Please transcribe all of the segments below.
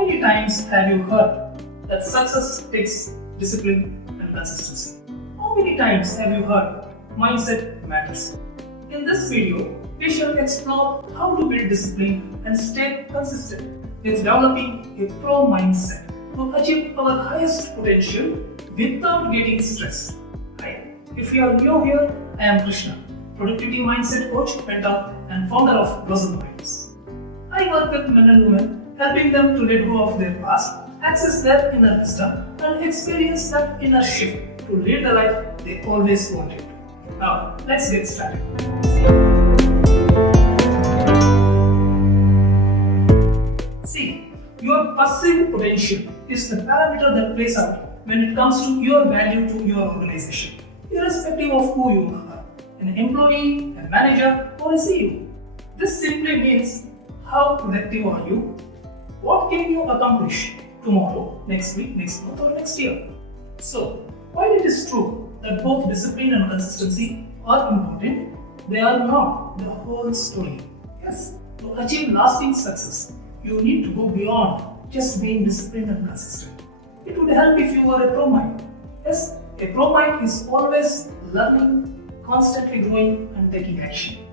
many times have you heard that success takes discipline and consistency? How many times have you heard mindset matters? In this video, we shall explore how to build discipline and stay consistent with developing a pro mindset to achieve our highest potential without getting stressed. Hi, if you are new here, I am Krishna, productivity mindset coach, mentor, and founder of Blossom Minds. I work with men and women, helping them to let go of their past, access their inner wisdom, and experience that inner shift to lead the life they always wanted. Now, let's get started. See, your perceived potential is the parameter that plays out when it comes to your value to your organization, irrespective of who you are, an employee, a manager, or a CEO. This simply means how productive are you, what can you accomplish tomorrow, next week, next month, or next year. So, while it is true that both discipline and consistency are important, they are not the whole story. Yes, to achieve lasting success, you need to go beyond just being disciplined and consistent. It would help if you were a pro mind. Yes, a pro mind is always learning, constantly growing, and taking action.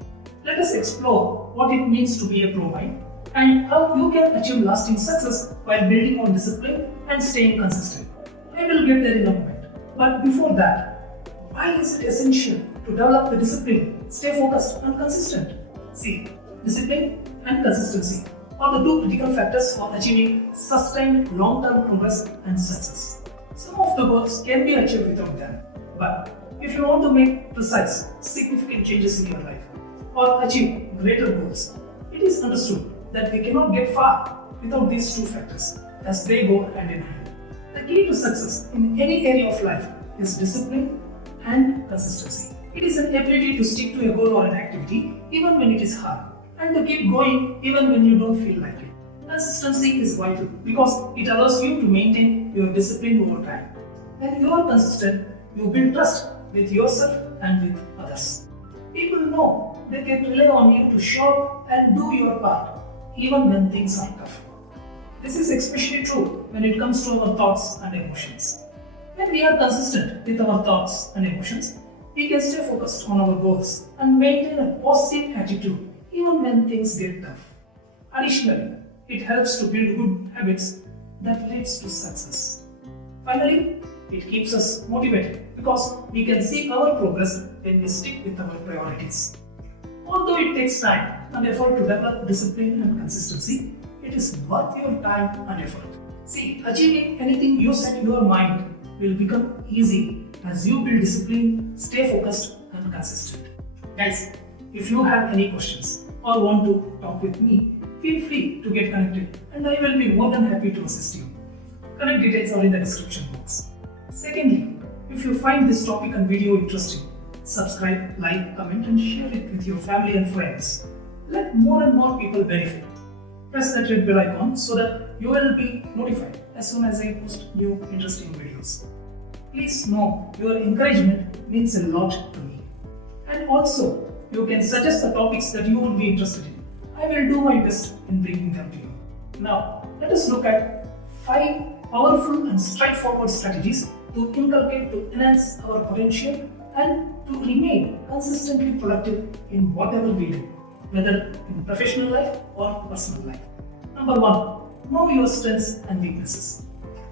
Let us explore what it means to be a pro mind and how you can achieve lasting success while building on discipline and staying consistent. I will get there in a moment. But before that, why is it essential to develop the discipline, stay focused and consistent? See, discipline and consistency are the two critical factors for achieving sustained long-term progress and success. Some of the goals can be achieved without them, but if you want to make precise, significant changes in your life or achieve greater goals, it is understood that we cannot get far without these two factors as they go hand in hand. The key to success in any area of life is discipline and consistency. It is an ability to stick to a goal or an activity even when it is hard and to keep going even when you don't feel like it. Consistency is vital because it allows you to maintain your discipline over time. When you are consistent, you build trust with yourself and with others. People know they can rely on you to show up and do your part even when things are tough. This is especially true when it comes to our thoughts and emotions. When we are consistent with our thoughts and emotions, we can stay focused on our goals and maintain a positive attitude even when things get tough. Additionally, it helps to build good habits that leads to success. Finally, it keeps us motivated because we can see our progress when we stick with our priorities. Although it takes time and effort to develop discipline and consistency, it is worth your time and effort. See, achieving anything you set your mind will become easy as you build discipline, stay focused and consistent. Guys, if you have any questions or want to talk with me, feel free to get connected and I will be more than happy to assist you. Connect details are in the description box. Secondly, if you find this topic and video interesting, subscribe, like, comment and share it with your family and friends. Let more and more people benefit. Press that red bell icon so that you will be notified as soon as I post new interesting videos. Please know your encouragement means a lot to me. And also, you can suggest the topics that you would be interested in. I will do my best in bringing them to you. Now, let us look at 5 powerful and straightforward strategies to inculcate to enhance our potential and to remain consistently productive in whatever we do, whether in professional life or personal life. Number 1, know your strengths and weaknesses.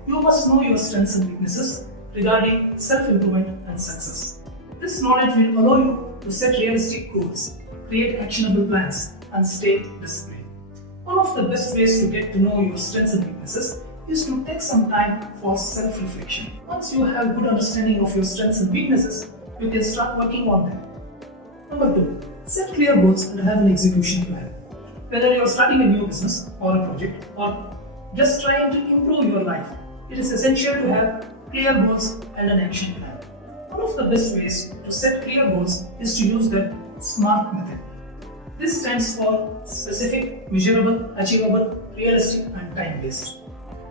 You must know your strengths and weaknesses regarding self-improvement and success. This knowledge will allow you to set realistic goals, create actionable plans, and stay disciplined. One of the best ways to get to know your strengths and weaknesses is to take some time for self-reflection. Once you have good understanding of your strengths and weaknesses, you can start working on them. Number 2, set clear goals and have an execution plan. Whether you are starting a new business or a project or just trying to improve your life, it is essential to have clear goals and an action plan. One of the best ways to set clear goals is to use the SMART method. This stands for specific, measurable, achievable, realistic and time-based.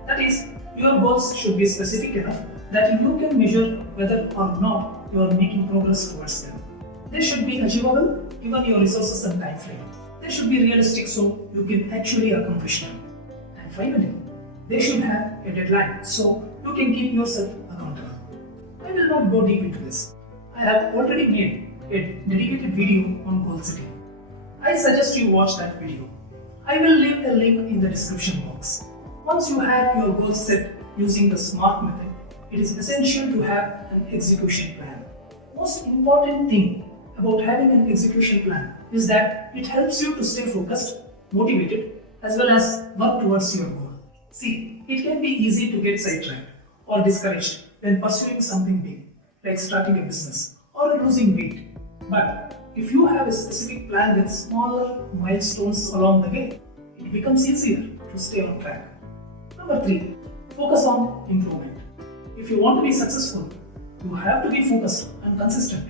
That is, your goals should be specific enough that you can measure whether or not you are making progress towards them. They should be achievable given your resources and time frame. They should be realistic so you can actually accomplish them. And finally, they should have a deadline so you can keep yourself accountable. I will not go deep into this. I have already made a dedicated video on goal setting. I suggest you watch that video. I will leave a link in the description box. Once you have your goals set using the SMART method, it is essential to have an execution plan. Most important thing about having an execution plan is that it helps you to stay focused, motivated, as well as work towards your goal. See, it can be easy to get sidetracked or discouraged when pursuing something big, like starting a business or losing weight. But if you have a specific plan with smaller milestones along the way, it becomes easier to stay on track. Number 3. Focus on improvement. If you want to be successful, you have to be focused and consistent.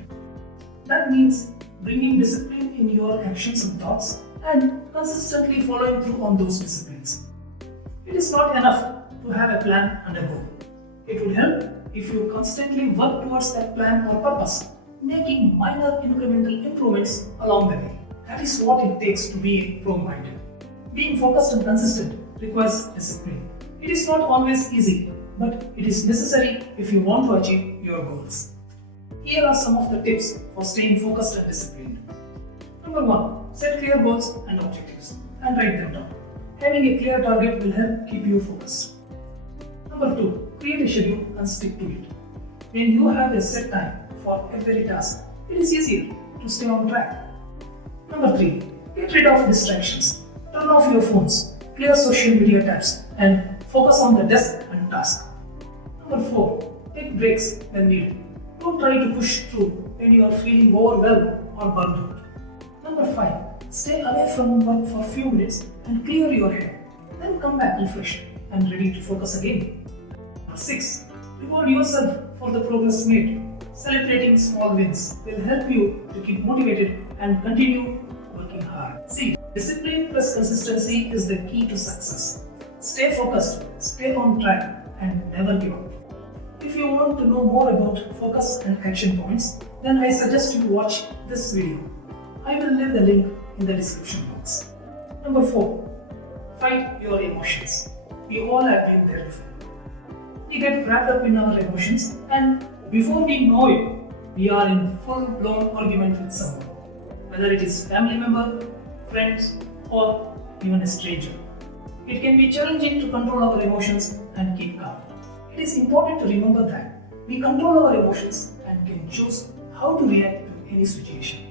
That means bringing discipline in your actions and thoughts and consistently following through on those disciplines. It is not enough to have a plan and a goal. It would help if you constantly work towards that plan or purpose, making minor incremental improvements along the way. That is what it takes to be pro-minded. Being focused and consistent requires discipline. It is not always easy, but it is necessary if you want to achieve your goals. Here are some of the tips for staying focused and disciplined. Number 1. Set clear goals and objectives and write them down. Having a clear target will help keep you focused. Number 2. Create a schedule and stick to it. When you have a set time for every task, it is easier to stay on track. Number 3. Get rid of distractions. Turn off your phones, clear social media tabs, and focus on the desk and task. Number 4. Take breaks when needed. Don't try to push through when you are feeling overwhelmed or burned out. Number 5. Stay away from work for a few minutes and clear your head. Then come back refreshed and ready to focus again. Number 6. Reward yourself for the progress made. Celebrating small wins will help you to keep motivated and continue working hard. See, discipline plus consistency is the key to success. Stay focused, stay on track, and never give up. If you want to know more about focus and action points, then I suggest you watch this video. I will leave the link in the description box. Number 4. Fight your emotions. We all have been there before. We get wrapped up in our emotions, and before we know it, we are in full-blown argument with someone, whether it is family member, friends, or even a stranger. It can be challenging to control our emotions and keep calm. It is important to remember that we control our emotions and can choose how to react to any situation.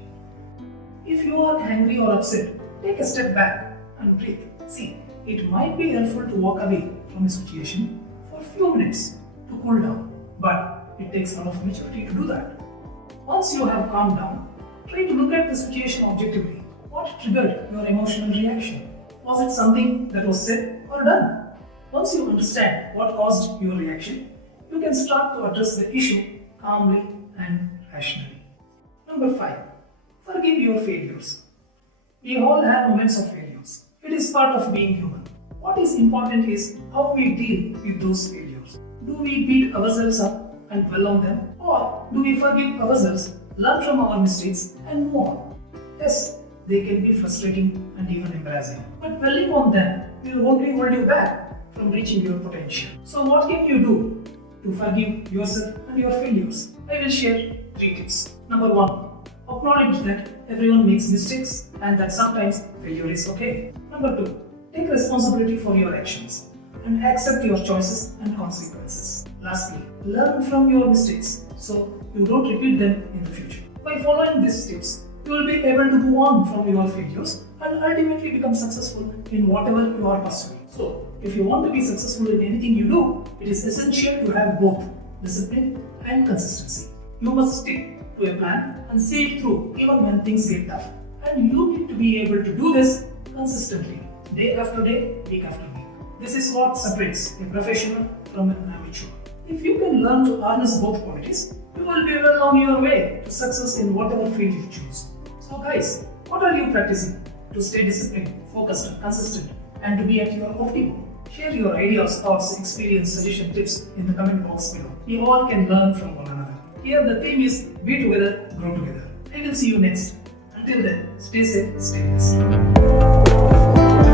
If you are angry or upset, take a step back and breathe. See, it might be helpful to walk away from a situation for a few minutes to cool down, but it takes a lot of maturity to do that. Once you have calmed down, try to look at the situation objectively. What triggered your emotional reaction? Was it something that was said or done? Once you understand what caused your reaction, you can start to address the issue calmly and rationally. Number 5. Forgive your failures. We all have moments of failures. It is part of being human. What is important is how we deal with those failures. Do we beat ourselves up and dwell on them, or do we forgive ourselves, learn from our mistakes, and move on? Yes, they can be frustrating and even embarrassing, but dwelling on them will only hold you back from reaching your potential. So what can you do to forgive yourself and your failures? I will share 3 tips. Number 1. Acknowledge that everyone makes mistakes and that sometimes failure is okay. Number 2. Take responsibility for your actions and accept your choices and consequences. Lastly, learn from your mistakes so you don't repeat them in the future. By following these tips, you will be able to move on from your failures and ultimately become successful in whatever you are pursuing. So, if you want to be successful in anything you do, it is essential to have both discipline and consistency. You must stick to a plan and see it through even when things get tough. And you need to be able to do this consistently, day after day, week after week. This is what separates a professional from an amateur. If you can learn to harness both qualities, you will be well on your way to success in whatever field you choose. So guys, what are you practicing to stay disciplined, focused, and consistent, and to be at your optimum? Share your ideas, thoughts, experience, suggestion, tips in the comment box below. We all can learn from one another. Here the theme is be together, grow together. I will see you next. Until then, stay safe, stay blessed.